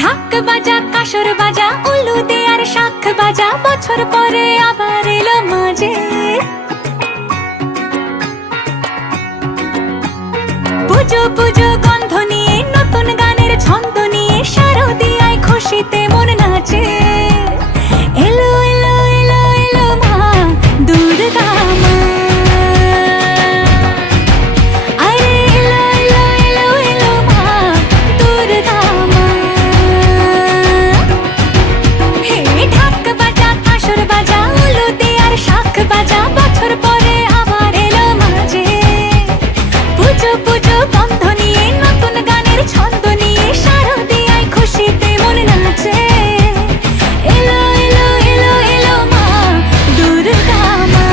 ঢাক বাজা কাসর বাজা উলু দে আর শাখ বাজা, বছর পরে আবার এলো মাঝে। পুজো পুজো গন্ধ নিয়ে নতুন গানের ছন্দ নিয়ে শারদিয়ায় খুশিতে মন নাচে। এলো এলো এলো এলো মা দুর্গা মা, আরে এলো এলো এলো এলো মা দুর্গা মা। হে ঢাক বাজা কাসর বাজা উলু দে আর শাখ বাজা, বছর পরে আবার এলো মাঝে। পুজো পুজো গন্ধ নিয়ে নতুন গানের ছন্দ নিয়ে শারদিয়ায় খুশিতে মন নাচে। এলো এলো এলো এলো মা দুর্গা মা,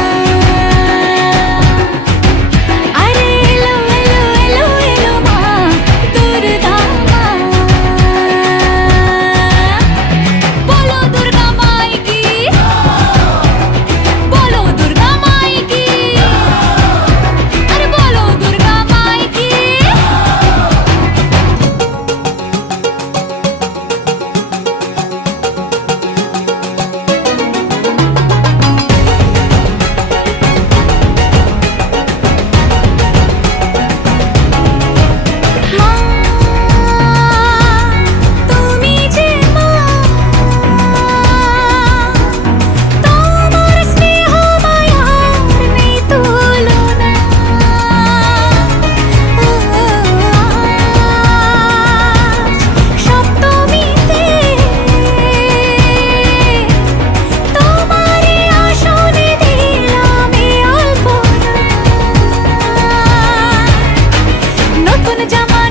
আরে এলো এলো এলো এলো মা দুর্গা মা। বলো দুর্গা মাই কি, বলো দুর্গা মাই কি, আরে বলো দুর্গা মাই কি। মা তুমি যে মা, তোমার স্নেহ মায়ার নেই তুলনা। সপ্তমীতে তোমারে আসনে দিলাম এই আলপনা। নতুন জামা